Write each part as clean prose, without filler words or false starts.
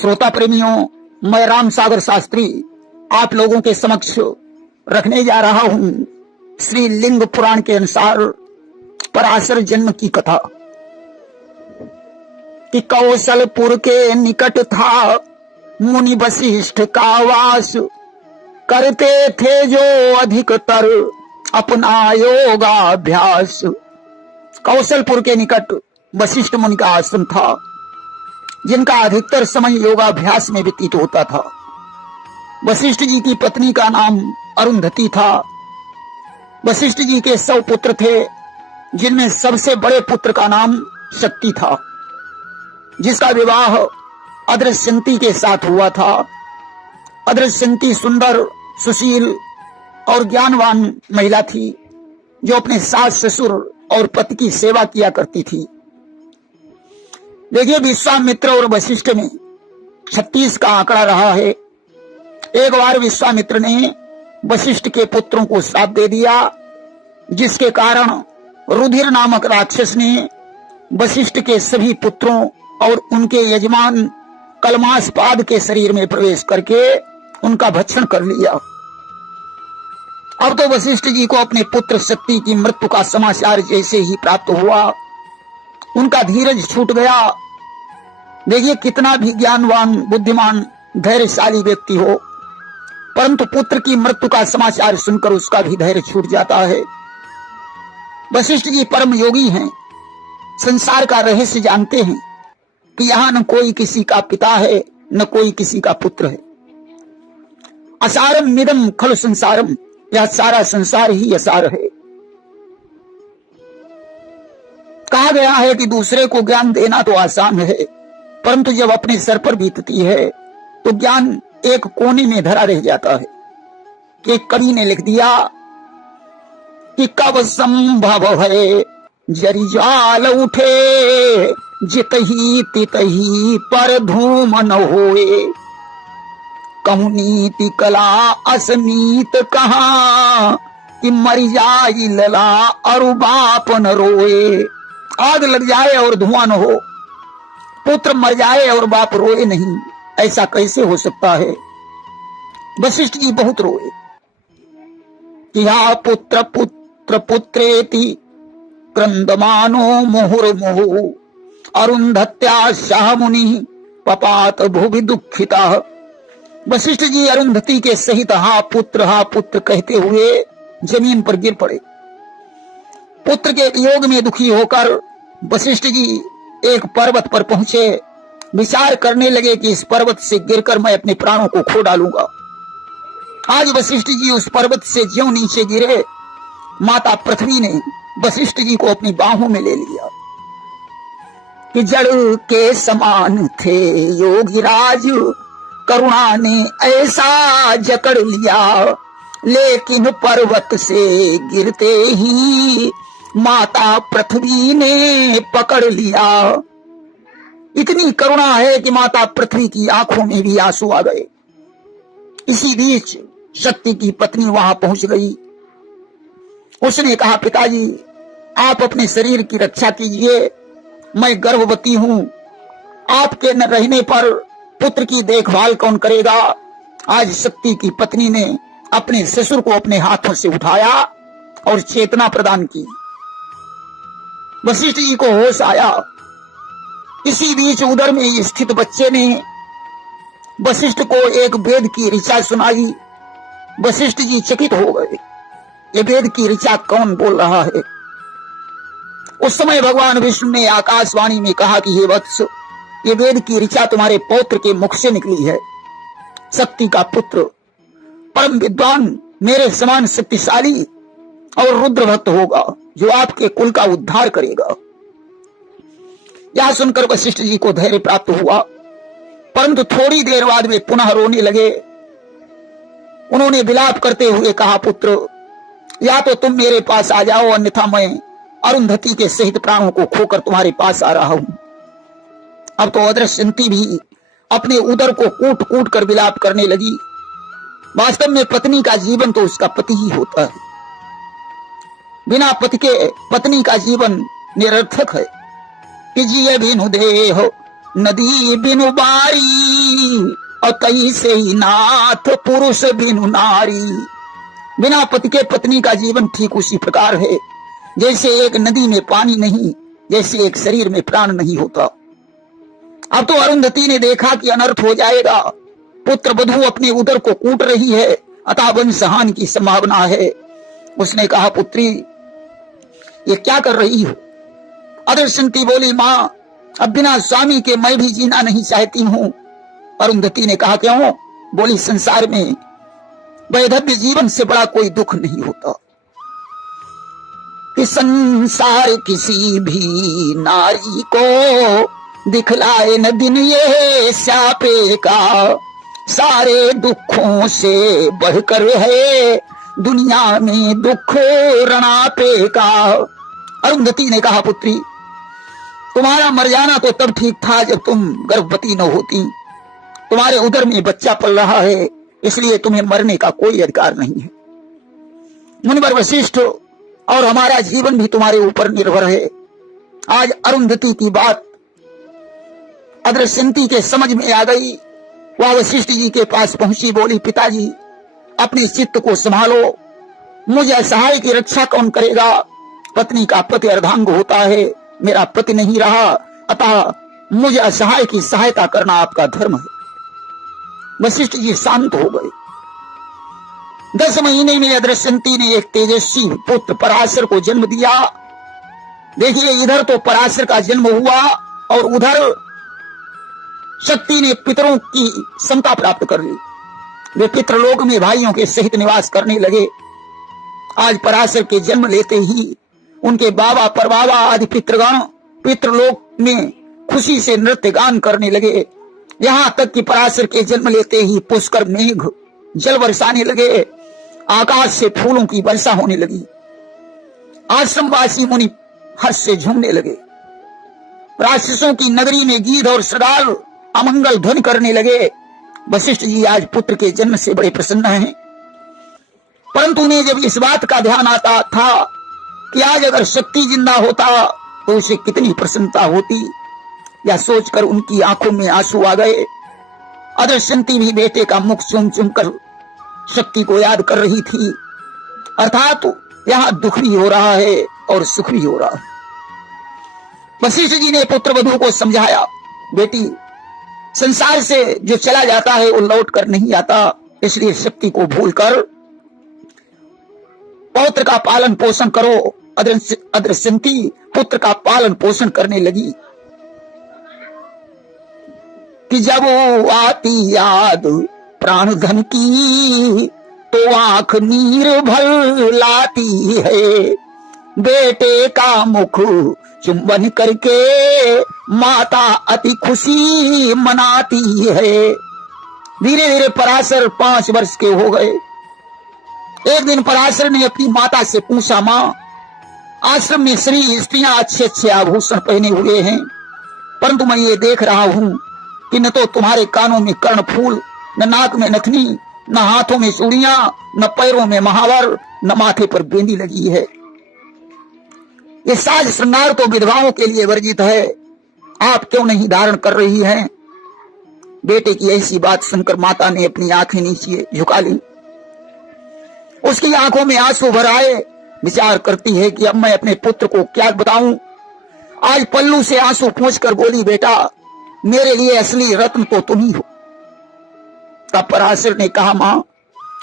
श्रोता प्रेमियों, मैं राम सागर शास्त्री आप लोगों के समक्ष रखने जा रहा हूं श्री लिंग पुराण के अनुसार पराशर जन्म की कथा कि कौशलपुर के निकट था मुनि वशिष्ठ का वास, करते थे जो अधिकतर अपना योगाभ्यास। कौशलपुर के निकट वशिष्ठ मुनि का आश्रम था, जिनका अधिकतर समय योगाभ्यास में व्यतीत होता था। वशिष्ठ जी की पत्नी का नाम अरुंधति था। वशिष्ठ जी के 100 पुत्र थे, जिनमें सबसे बड़े पुत्र का नाम शक्ति था, जिसका विवाह अदृश्यंती के साथ हुआ था। अदृश्यंती सुंदर, सुशील और ज्ञानवान महिला थी, जो अपने सास ससुर और पति की सेवा किया करती थी। देखिए, विश्वामित्र और वशिष्ठ में 36 का आंकड़ा रहा है। एक बार विश्वामित्र ने वशिष्ठ के पुत्रों को श्राप दे दिया, जिसके कारण रुधिर नामक राक्षस ने वशिष्ठ के सभी पुत्रों और उनके यजमान कलमासपाद के शरीर में प्रवेश करके उनका भक्षण कर लिया। अब तो वशिष्ठ जी को अपने पुत्र शक्ति की मृत्यु का समाचार जैसे ही प्राप्त हुआ, उनका धीरज छूट गया। देखिए, कितना भी ज्ञानवान, बुद्धिमान, धैर्यशाली व्यक्ति हो, परंतु पुत्र की मृत्यु का समाचार सुनकर उसका भी धैर्य छूट जाता है। वशिष्ठ जी परम योगी हैं, संसार का रहस्य जानते हैं कि यहां न कोई किसी का पिता है, न कोई किसी का पुत्र है। असारम मिदम खलु संसारम, यह सारा संसार ही असार है। कहा गया है कि दूसरे को ज्ञान देना तो आसान है, परंतु जब अपने सर पर बीतती है तो ज्ञान एक कोने में धरा रह जाता है। एक कवि ने लिख दिया कि कब संभव है जरि ज्वाल उठे, जितही तितही पर धूम न होए, कहूं नीति कला असनीत कहा, कि मर जाई लला और बाप न रोए। आग लग जाए और धुआं न हो, पुत्र मर जाए और बाप रोए नहीं, ऐसा कैसे हो सकता है। वशिष्ठ जी बहुत रोए कि हा पुत्र पुत्र पुत्रेति क्रंदमानो मुहुर्मुहु, अरुंधत्या शाह मुनि पपात भुवि दुखिता। वशिष्ठ जी अरुंधति के सहित हा पुत्र कहते हुए जमीन पर गिर पड़े। पुत्र के वियोग में दुखी होकर वशिष्ठ जी एक पर्वत पर पहुंचे। विचार करने लगे कि इस पर्वत से गिरकर मैं अपने प्राणों को खो डालूंगा। आज वशिष्ठ जी उस पर्वत से ज्यों नीचे गिरे, माता पृथ्वी ने वशिष्ठ जी को अपनी बाहों में ले लिया कि जड़ के समान थे योगीराज, करुणा ने ऐसा जकड़ लिया, लेकिन पर्वत से गिरते ही माता पृथ्वी ने पकड़ लिया। इतनी करुणा है कि माता पृथ्वी की आंखों में भी आंसू आ गए। इसी बीच शक्ति की पत्नी वहां पहुंच गई। उसने कहा, पिताजी आप अपने शरीर की रक्षा कीजिए, मैं गर्भवती हूं, आपके न रहने पर पुत्र की देखभाल कौन करेगा। आज शक्ति की पत्नी ने अपने ससुर को अपने हाथों से उठाया और चेतना प्रदान की। वशिष्ठ जी को होश आया। इसी बीच उदर में स्थित बच्चे ने वशिष्ठ को एक वेद की ऋचा सुनाई। वशिष्ठ जी चकित हो गए, ये वेद की ऋचा कौन बोल रहा है। उस समय भगवान विष्णु ने आकाशवाणी में कहा कि हे वत्स, ये वेद की ऋचा तुम्हारे पौत्र के मुख से निकली है। शक्ति का पुत्र, परम विद्वान, मेरे समान शक्तिशाली और रुद्र भक्त होगा, जो आपके कुल का उद्धार करेगा। यह सुनकर वशिष्ठ जी को धैर्य प्राप्त हुआ, परंतु थोड़ी देर बाद वे पुनः रोने लगे। उन्होंने विलाप करते हुए कहा, पुत्र या तो तुम मेरे पास आ जाओ, अन्यथा मैं अरुंधति के सहित प्राणों को खोकर तुम्हारे पास आ रहा हूं। अब तो अदृश्यंती भी अपने उदर को कूट कूट कर विलाप करने लगी। वास्तव में पत्नी का जीवन तो उसका पति ही होता है। बिना पति के पत्नी का जीवन निरर्थक है। कि जिए बिनु देह नदी बिनु बारी, और कई से ही नाथ पुरुष बिनु नारी। बिना पति के पत्नी का जीवन ठीक उसी प्रकार है जैसे एक नदी में पानी नहीं, जैसे एक शरीर में प्राण नहीं होता। अब तो अरुंधति ने देखा कि अनर्थ हो जाएगा। पुत्र वधू अपने उदर को कूट रही है, अतः वंशहानि की संभावना है। उसने कहा, पुत्री ये क्या कर रही हो? अदृश्यंती बोली, माँ अब बिना स्वामी के मैं भी जीना नहीं चाहती हूँ। अरुंधति ने कहा, क्यों? बोली, संसार में वैधव्य जीवन से बड़ा कोई दुख नहीं होता कि संसार किसी भी नारी को दिखलाए न दिन ये श्यापे का। सारे दुखों से बढ़कर है दुनिया में दुख रणापे का। अरुंधति ने कहा, पुत्री तुम्हारा मर जाना तो तब ठीक था जब तुम गर्भवती न होती। तुम्हारे उदर में बच्चा पल रहा है, इसलिए तुम्हें मरने का कोई अधिकार नहीं है। मुनिवर वशिष्ठ और हमारा जीवन भी तुम्हारे ऊपर निर्भर है। आज अरुंधति की बात अदृश्यंती के समझ में आ गई। वह वशिष्ठ जी के पास पहुंची, बोली, पिताजी अपने चित्त को संभालो, मुझे असहाय की रक्षा कौन करेगा? पत्नी का पति अर्धांग होता है, मेरा पति नहीं रहा, अतः मुझे असहाय की सहायता करना आपका धर्म है। वशिष्ठ जी शांत हो गए। 10 महीने में अदृश्यंती ने एक तेजस्वी पुत्र पराशर को जन्म दिया। देखिए, इधर तो पराशर का जन्म हुआ और उधर शक्ति ने पितरों की समता प्राप्त कर ली। वे पितृलोक में भाइयों के सहित निवास करने लगे। आज पराशर के जन्म लेते ही उनके बाबा परबाबा आदि पितृगण पितृलोक में खुशी से नृत्य गान करने लगे। यहाँ तक कि पराशर के जन्म लेते ही पुष्कर मेघ जल बरसाने लगे, आकाश से फूलों की वर्षा होने लगी। आश्रमवासी मुनि हर्ष से झूमने लगे। राक्षसों की नगरी में गीध और सदाल अमंगल ध्वनि करने लगे। वशिष्ठ जी आज पुत्र के जन्म से बड़े प्रसन्न हैं, परंतु उन्हें जब इस बात का ध्यान आता था कि आज अगर शक्ति जिंदा होता तो उसे कितनी प्रसन्नता होती, यह सोचकर उनकी आंखों में आंसू आ गए। अदृश्यंती भी बेटे का मुख चूम चूम कर शक्ति को याद कर रही थी। अर्थात यहाँ दुख भी हो रहा है और सुख भी हो रहा है। वशिष्ठ जी ने पुत्र वधू को समझाया, बेटी संसार से जो चला जाता है वो लौट कर नहीं आता, इसलिए शक्ति को भूलकर पौत्र का पालन पोषण करो। अदृश्यंती पुत्र का पालन पोषण करने लगी कि जब आती याद प्राण धन की तो आंख नीर भर लाती है। बेटे का मुख चुंबन करके माता अति खुशी मनाती है। धीरे धीरे पराशर 5 वर्ष के हो गए। एक दिन पराशर ने अपनी माता से पूछा, माँ आश्रम में स्त्रियां अच्छे अच्छे आभूषण पहने हुए हैं, परंतु मैं ये देख रहा हूं कि न तो तुम्हारे कानों में कर्णफूल, न नाक में नथनी, न हाथों में चूड़ियां, न पैरों में महावर, न माथे पर बेंदी लगी है। ये साज श्रृंगार तो विधवाओं के लिए वर्जित है, आप क्यों नहीं धारण कर रही हैं? बेटे की ऐसी बात सुनकर माता ने अपनी आंखें नीचे झुका ली। उसकी आंखों में आंसू भर आए। विचार करती है कि अब मैं अपने पुत्र को क्या बताऊं। आज पल्लू से आंसू पोंछकर बोली, बेटा मेरे लिए असली रत्न तो तुम ही हो। तब पराशर ने कहा, मां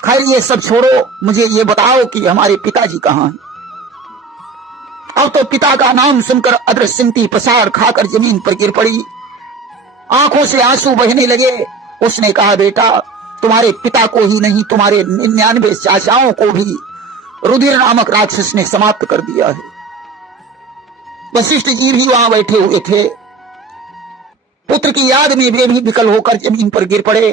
खैर ये सब छोड़ो, मुझे ये बताओ कि हमारे पिताजी कहाँ हैं? अब तो पिता का नाम सुनकर अदृश्यंती पसार खाकर जमीन पर गिर पड़ी। आंखों से आंसू बहने लगे। उसने कहा, बेटा तुम्हारे पिता को ही नहीं, तुम्हारे 99 चाचाओं को भी रुधिर नामक राक्षस ने समाप्त कर दिया है। वशिष्ठ जी भी वहां बैठे हुए थे। पुत्र की याद में वे भी विकल होकर जमीन पर गिर पड़े।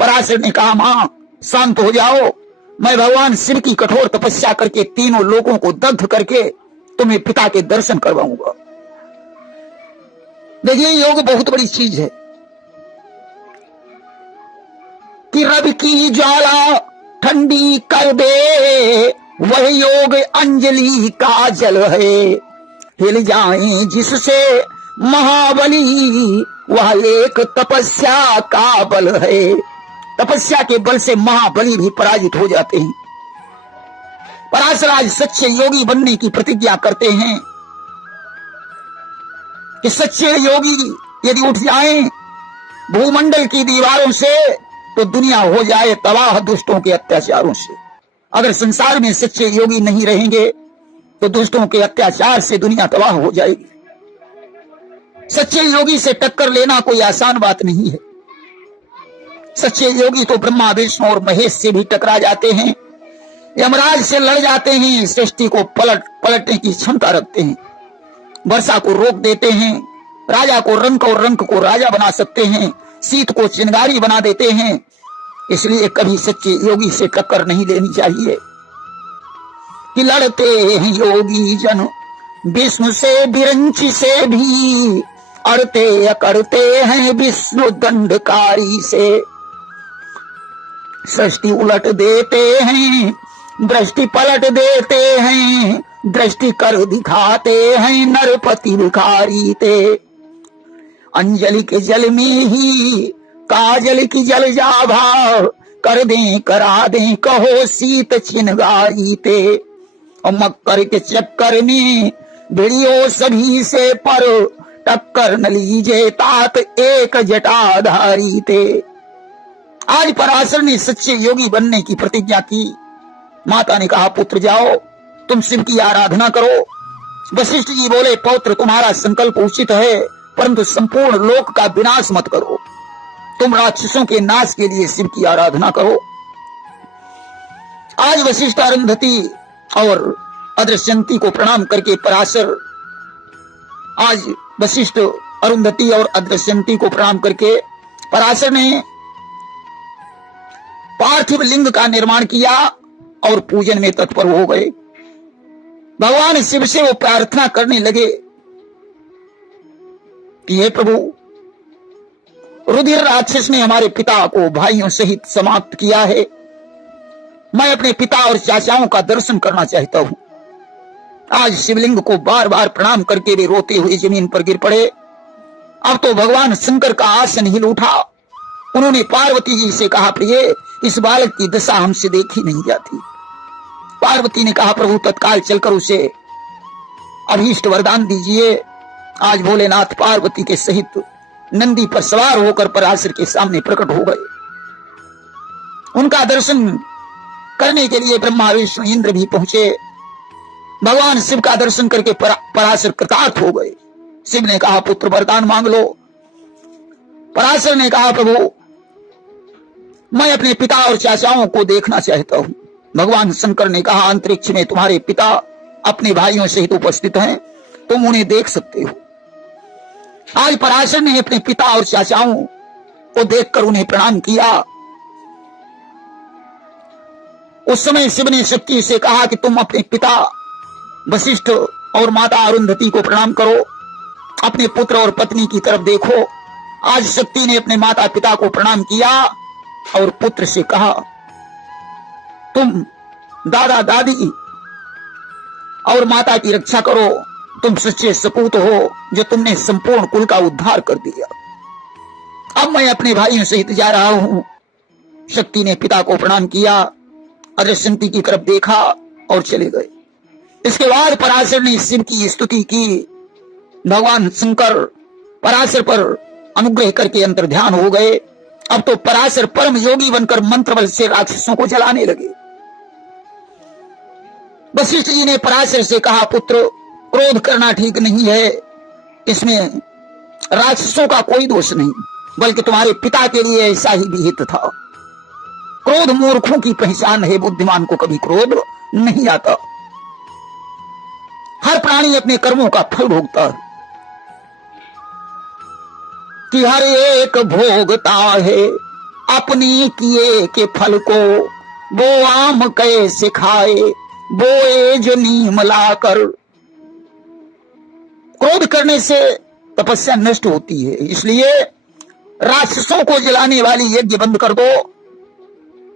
पराशर ने कहा, मां शांत हो जाओ, मैं भगवान शिव की कठोर तपस्या करके तीनों लोगों को दग्ध करके तुम्हें पिता के दर्शन करवाऊंगा। देखिए योग बहुत बड़ी चीज है कि रब की ज्वाला ठंडी कर दे, वह योग अंजलि का जल है। हिल जाएं जिससे महाबली, वह एक तपस्या का बल है। तपस्या के बल से महाबली भी पराजित हो जाते हैं। पराशर आज सच्चे योगी बनने की प्रतिज्ञा करते हैं कि सच्चे योगी यदि उठ जाएं भूमंडल की दीवारों से तो दुनिया हो जाए तबाह दुष्टों के अत्याचारों से। अगर संसार में सच्चे योगी नहीं रहेंगे तो दुष्टों के अत्याचार से दुनिया तबाह हो जाएगी। सच्चे योगी से टक्कर लेना कोई आसान बात नहीं है। सच्चे योगी तो ब्रह्मा विष्णु और महेश से भी टकरा जाते हैं, यमराज से लड़ जाते हैं, सृष्टि को पलटने की क्षमता रखते हैं, वर्षा को रोक देते हैं, राजा को रंक और रंक को राजा बना सकते हैं, शीत को चिंगारी बना देते हैं। इसलिए कभी सच्चे योगी से टक्कर नहीं लेनी चाहिए। कि लड़ते हैं योगी जन विष्णु से बिरंची से भी, अड़ते अकड़ते हैं विष्णु दंडकारी से। सृष्टि उलट देते हैं, दृष्टि पलट देते हैं, दृष्टि कर दिखाते हैं नरपति भिखारी ते। अंजलि के जल में ही काजल की जल जाभा, कर दें करा दें कहो शीत चिनगारी ते। और मक्कर के चक्कर में भिड़ियो सभी से, पर टक्कर न लीजे तात एक जटाधारी ते। आज पराशर ने सच्चे योगी बनने की प्रतिज्ञा की। माता ने कहा पुत्र जाओ तुम शिव की आराधना करो। वशिष्ठ जी बोले पौत्र तुम्हारा संकल्प उचित है, परंतु संपूर्ण लोक का विनाश मत करो। तुम राक्षसों के नाश के लिए शिव की आराधना करो। आज वशिष्ठ अरुंधति और अदृश्यंती को प्रणाम करके पराशर, आज वशिष्ठ अरुंधति और अदृश्यंती को प्रणाम करके पराशर ने पार्थिव लिंग का निर्माण किया और पूजन में तत्पर हो गए। भगवान शिव से वो प्रार्थना करने लगे कि हे प्रभु, रुधिर राक्षस ने हमारे पिता को भाइयों सहित समाप्त किया है। मैं अपने पिता और चाचाओं का दर्शन करना चाहता हूं। आज शिवलिंग को बार बार प्रणाम करके वे रोते हुए जमीन पर गिर पड़े। अब तो भगवान शंकर का आसन हिल उठा। उन्होंने पार्वती जी से कहा प्रिय, इस बालक की दशा हमसे देखी नहीं जाती। पार्वती ने कहा प्रभु तत्काल चलकर उसे अभीष्ट वरदान दीजिए। आज भोलेनाथ पार्वती के सहित नंदी पर सवार होकर पराशर के सामने प्रकट हो गए। उनका दर्शन करने के लिए ब्रह्मा विष्णु इंद्र भी पहुंचे। भगवान शिव का दर्शन करके पराशर कृतार्थ हो गए। शिव ने कहा पुत्र वरदान मांग लो। पराशर ने कहा प्रभु मैं अपने पिता और चाचाओं को देखना चाहता हूं। भगवान शंकर ने कहा अंतरिक्ष में तुम्हारे पिता अपने भाइयों सहित उपस्थित हैं, तुम उन्हें देख सकते हो। आज पराशर ने अपने पिता और चाचाओं को देखकर उन्हें प्रणाम किया। उस समय शिव ने शक्ति से कहा कि तुम अपने पिता वशिष्ठ और माता अरुंधति को प्रणाम करो, अपने पुत्र और पत्नी की तरफ देखो। आज शक्ति ने अपने माता पिता को प्रणाम किया और पुत्र से कहा तुम दादा दादी और माता की रक्षा करो। तुम सच्चे सपूत हो जो तुमने संपूर्ण कुल का उद्धार कर दिया। अब मैं अपने भाइयों सहित जा रहा हूं। शक्ति ने पिता को प्रणाम किया, अदृश्यंती की तरफ देखा और चले गए। इसके बाद पराशर ने शिव की स्तुति की। भगवान शंकर पराशर पर अनुग्रह करके अंतर्ध्यान हो गए। अब तो पराशर परम योगी बनकर मंत्र बल से राक्षसों को जलाने लगे। वशिष्ठ जी ने पराशर से कहा पुत्र क्रोध करना ठीक नहीं है, इसमें राक्षसों का कोई दोष नहीं, बल्कि तुम्हारे पिता के लिए ऐसा ही विहित था। क्रोध मूर्खों की पहचान है, बुद्धिमान को कभी क्रोध नहीं आता। हर प्राणी अपने कर्मों का फल भोगता है कि हर एक भोगता है अपनी किए के फल को। वो आम कैसे खाए बोए जो नीम लाकर। क्रोध करने से तपस्या नष्ट होती है, इसलिए राक्षसों को जलाने वाली यज्ञ बंद कर दो।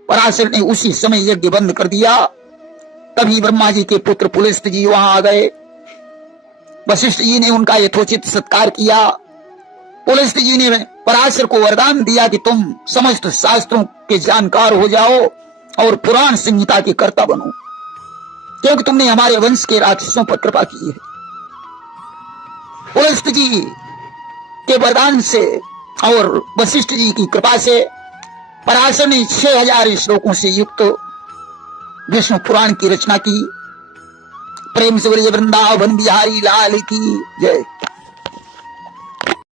पराशर ने उसी समय यज्ञ बंद कर दिया। तभी ब्रह्मा जी के पुत्र पुलस्त्य जी वहां आ गए। वशिष्ठ जी ने उनका यथोचित सत्कार किया। पुलस्त्य जी ने पराशर को वरदान दिया कि तुम समस्त शास्त्रों के जानकार हो जाओ और पुराण संहिता के कर्ता बनो, क्योंकि तुमने हमारे वंश के राक्षसों पर कृपा की है। पुलस्त्य जी के वरदान से और वशिष्ठ जी की कृपा से पराशर ने 6000 श्लोकों से युक्त विष्णु पुराण की रचना की। प्रेम से बोलिए वृंदावन बिहारी लाल की जय।